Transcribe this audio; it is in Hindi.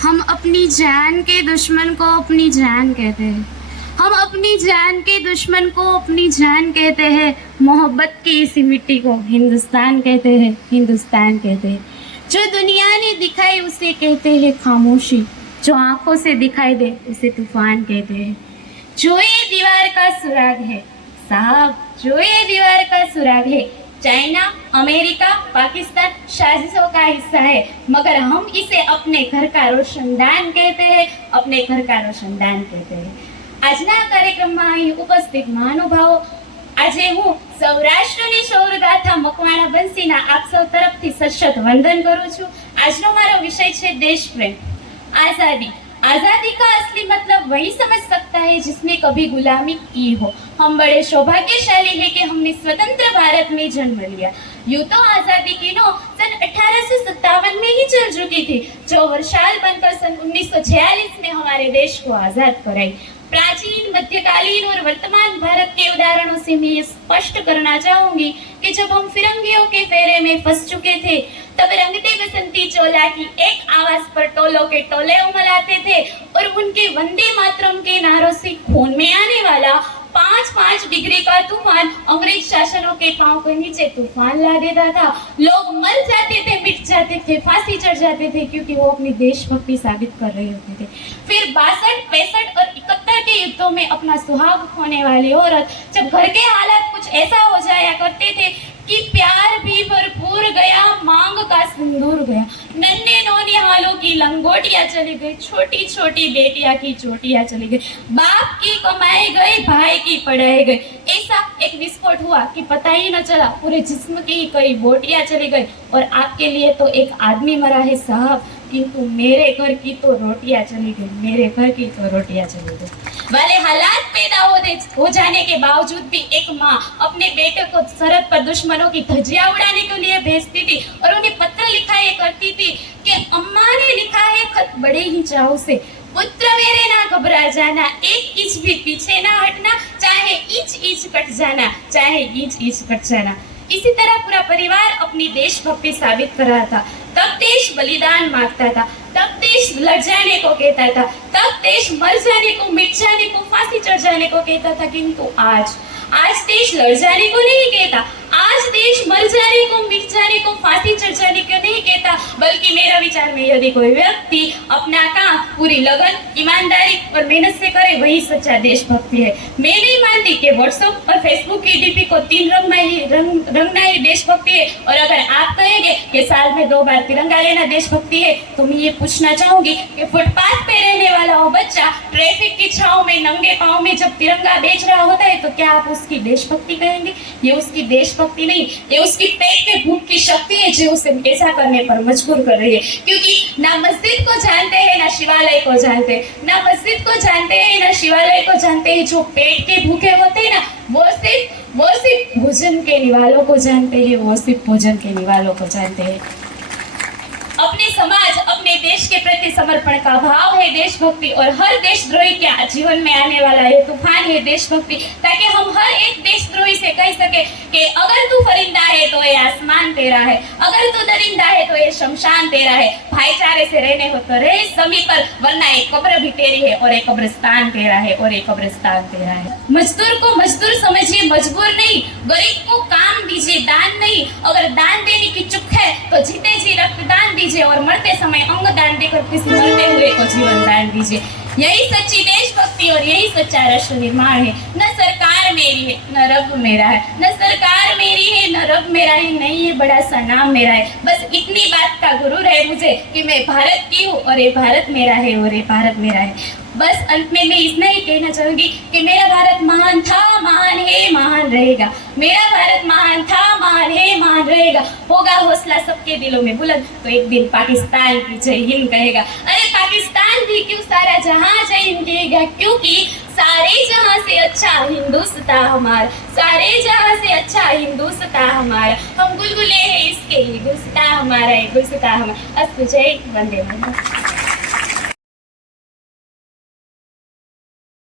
हम अपनी जान के दुश्मन को अपनी जान कहते हैं। हम अपनी जान के दुश्मन को अपनी जान कहते हैं। मोहब्बत की इसी मिट्टी को हिंदुस्तान कहते हैं, हिंदुस्तान कहते हैं। जो दुनिया ने दिखाई उसे कहते हैं खामोशी, जो आंखों से दिखाई दे उसे तूफान कहते हैं। जो ये दीवार का सुराग है साहब, जो ये दीवार का सुराग है, चाइना, अमेरिका, पाकिस्तान साजिशों का हिस्सा है, मगर हम इसे अपने घर का रोशनदान कहते हैं, अपने घर का रोशनदान कहते हैं। આજના કાર્યક્રમમાં અહીં ઉપસ્થિત મહાનુભાવો, આજે હું સૌરાષ્ટ્રની શૌર્યગાથા મકવાણા બંસીના આપ સૌ તરફથી સશત વંદન કરું છું। આજનો મારો વિષય છે દેશપ્રેમ, आज़ादी। आज़ादी का असली मतलब वही समझ सकता है जिसने कभी गुलामी की हो। हम बड़े सौभाग्यशाली हैं कि हमने स्वतंत्र भारत में जन्म लिया। यूं तो आज़ादी की नो सन 1857 में ही चल चुकी थी, जो वर्षाल बनकर सन 1946 में हमारे देश को आज़ाद कराई। प्राचीन, मध्यकालीन और वर्तमान भारत के उदाहरणों से मैं ये स्पष्ट करना चाहूंगी कि जब हम फिरंगियों के फेरे में फंस चुके थे, तब रंगते बसंती चोला की एक आवाज पर टोलों के टोले उमल आते थे और उनके वंदे मातरम के नारों से खून में आने वाला 5-5 डिग्री का तूफान अंग्रेज शासनों के पांव के नीचे तूफान ला देता था। लोग मर जाते थे, मिट जाते थे, फांसी चढ़ जाते थे, क्योंकि वो अपनी देशभक्ति साबित कर रहे होते थे। फिर 62, 65 और 71 के युद्धों में अपना सुहाग खोने वाली औरत जब घर के हालात कुछ ऐसा हो जाया करते थे कि प्यार भी भरपूर गया, मांग का सिंदूर गया, नन्हे नौनिहालों की लंगोटियां चली गई, छोटी छोटी बेटियां की चोटियां चली गई, बाप की कमाई गई, भाई की पढ़ाई गई। ऐसा एक विस्फोट हुआ कि पता ही न चला, पूरे जिस्म की कई बोटियां चली गई। और आपके लिए तो एक आदमी मरा है साहब, किंतु मेरे घर की तो रोटियां चली गई, मेरे घर की तो रोटियां चली गई। वाले हालात पैदा हो जाने के बावजूद भी एक माँ अपने बेटे को सरहद पर दुश्मनों की धज्जियां उड़ाने के लिए भेजती थी और उन्हें पत्र लिखाया करती थी कि अम्मा ने लिखा है खत बड़े ही चाव से, पुत्र मेरे ना घबरा जाना, एक इंच भी पीछे ना हटना, चाहे इंच इंच कट जाना, चाहे इंच इंच कट जाना। इसी तरह पूरा परिवार अपनी देशभक्ति साबित कर रहा था। तब देश बलिदान मांगता था, तब देश लड़ जाने को कहता था, तब देश मर जाने को, मिट जाने को, फांसी चढ़ जाने को कहता था। किंतु आज देश लड़ जाने को नहीं कहता, आज देश मर जाने को, मिट जाने को, फांसी चढ़ जाने को नहीं कहता, बल्कि मेरा विचार में यदि कोई व्यक्ति अपना काम पूरी लगन, ईमानदारी और मेहनत से करे, वही सच्चा देशभक्ति है। मैं नहीं मानती कि व्हाट्सएप और फेसबुक की डीपी को 3 रंगना ही देशभक्ति है। और अगर आप कहेंगे कि साल में 2 बार तिरंगा लेना देशभक्ति है, तो मैं ये पूछना चाहूंगी कि फुटपाथ पे रहने वाला वो बच्चा ट्रैफिक की छांव में नंगे पांव में जब तिरंगा बेच रहा होता है, तो क्या आप उसकी देशभक्ति कहेंगे? ये उसकी देशभक्ति नहीं, ये उसकी पेट के भूख की शक्ति है जो उसे ऐसा करने पर मजबूर कर रही है। क्योंकि ना मस्जिद को जानते हैं, ना शिवालय को जानते हैं, ना मस्जिद को जानते हैं, ना शिवालय को जानते हैं। जो पेट के भूखे होते हैं ना, वो सिर्फ भोजन के निवालों को जानते हैं, वो सिर्फ भोजन के निवालों को जानते हैं। अपने समाज, अपने देश के प्रति समर्पण का भाव है देशभक्ति, और हर देशद्रोही के जीवन में आने वाला ये तूफान है देशभक्ति, ताकि हम हर एक देशद्रोही से कह सके कि अगर तू फरिंदा है तो ये आसमान तेरा है, अगर तू दरिंदा है तो ये शमशान तेरा है। भाईचारे से रहने हो तो रहे जमीन पर, वरना एक कब्र भी तेरी है और एक कब्रिस्तान तेरा है, और एक कब्रिस्तान तेरा है। मजदूर को मजदूर समझिए, मजबूर नहीं। गरीब को काम दीजिए, दान नहीं। अगर दान देने की चुप है तो जीते जी रक्तदान दीजिए, और मरते समय अंग दान देकर किसी मरते हुए को जीवन दान दीजिए। यही सच्ची देशभक्ति और यही सच्चा राष्ट्र निर्माण है। न सरकार मेरी है, न रब मेरा है, न सरकार मेरी है, न रब मेरा है, नहीं ये बड़ा सा नाम मेरा है। बस इतनी बात का गुरूर है मुझे कि मैं भारत की हूँ और ये भारत मेरा है, और ये भारत मेरा है। बस अंत में मैं इतना ही कहना चाहूंगी कि मेरा भारत महान था, महान है, महान रहेगा। मेरा भारत महान था, महान है, महान रहेगा। होगा हौसला सबके दिलों में बुलंद, तो एक दिन पाकिस्तान की जय हिंद कहेगा। अरे पाकिस्तान भी क्यों, सारा जहां जय हिंद कहेगा, क्योंकि सारे जहां से अच्छा हिंदुस्तान हमारा, सारे जहां से अच्छा हिंदुस्तान हमारा। हम गुलगुले हैं इसके, ये गुलस्तान हमारा है, गुलस्तान हमारा। अस्तु, जय वंदे मातरम।